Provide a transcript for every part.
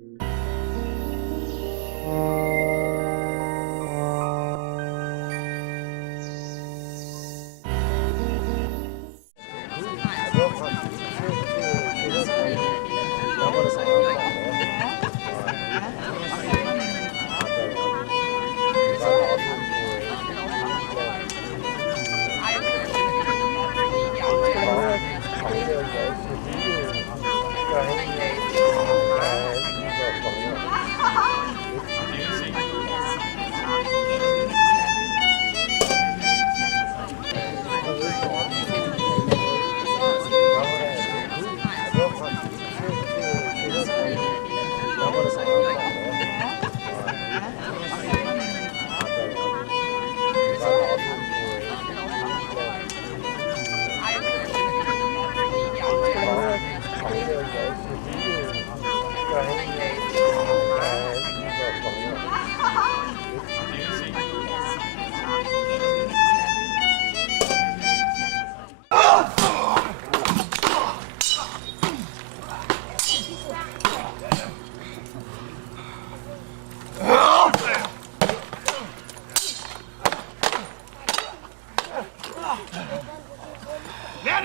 Lær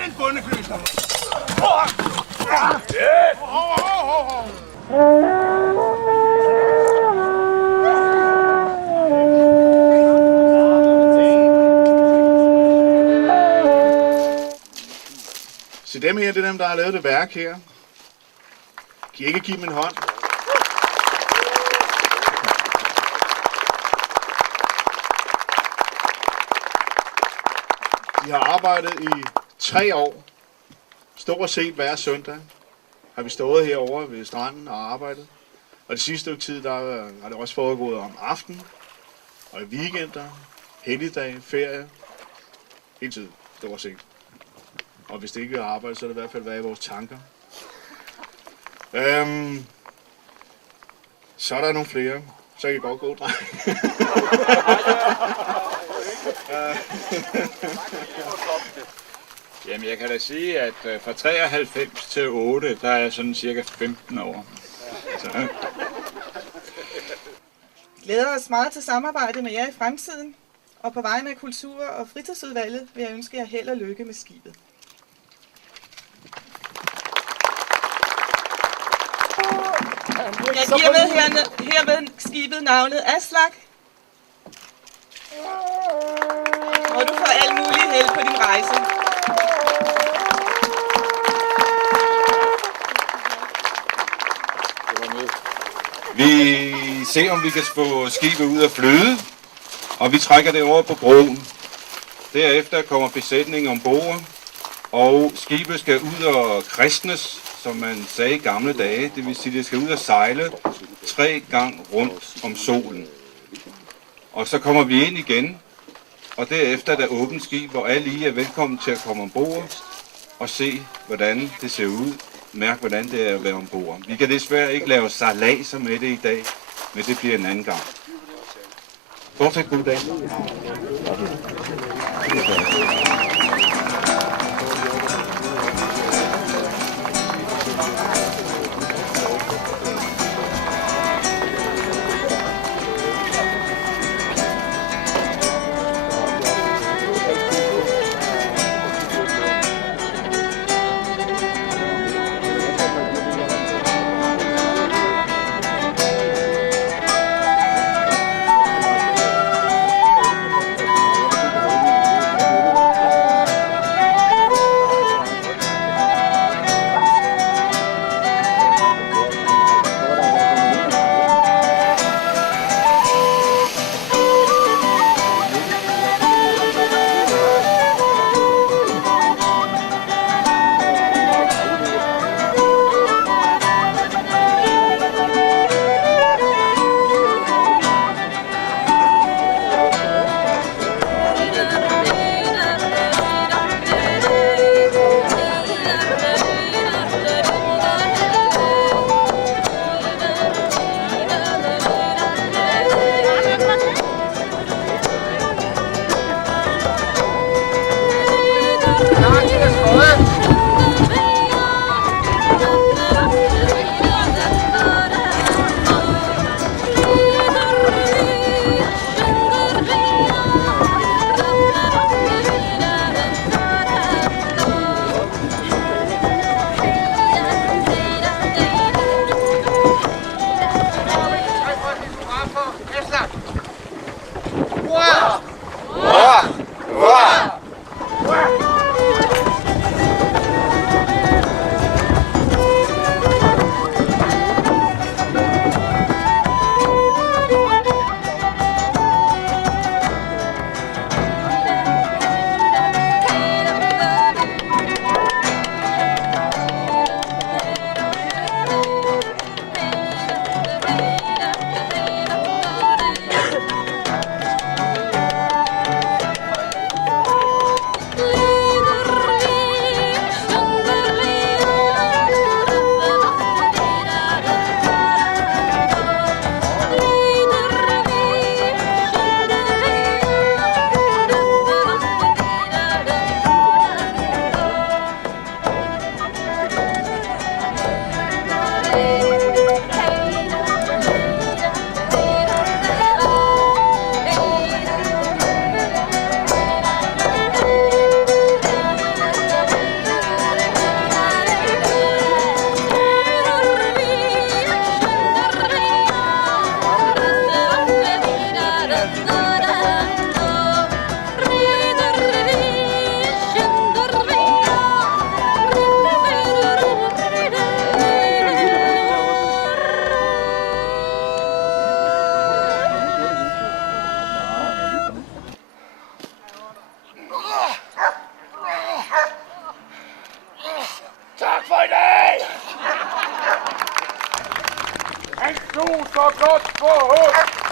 den bundekøster! Se dem her, det er dem, der har lavet det værk her. Kan I ikke give dem en hånd? De har arbejdet i 3 år. Stort set hver søndag har vi stået herovre ved stranden og arbejdet. Og det sidste stykke tid, der har det også foregået om aftenen og i weekender, helligdage, ferie. Hele tiden, stort set. Og hvis det ikke er arbejde, så er det i hvert fald været i vores tanker. Så er der nogle flere. Så kan I godt gå, dreng. Jamen, jeg kan da sige, at fra 93 til 8, der er jeg sådan cirka 15 år. Så. Glæder os meget til samarbejde med jer i fremtiden, og på vegne af Kultur- og Fritidsudvalget vil jeg ønske jer held og lykke med skibet. Jeg giver hermed skibet navnet Aslak. Og du får al mulig held på din rejse. Vi ser, om vi kan få skibet ud af fløde, og vi trækker det over på broen. Derefter kommer besætningen ombord, og skibet skal ud og kristnes, som man sagde i gamle dage. Det vil sige, at det skal ud og sejle 3 gange rundt om solen. Og så kommer vi ind igen, og derefter er der åbent skib, hvor alle I er velkommen til at komme ombord og se, hvordan det ser ud. Mærk, hvordan det er at være ombord. Vi kan desværre ikke lave sejladser med det i dag, men det bliver en anden gang. Fortsæt god dag. Han suser godt for hus.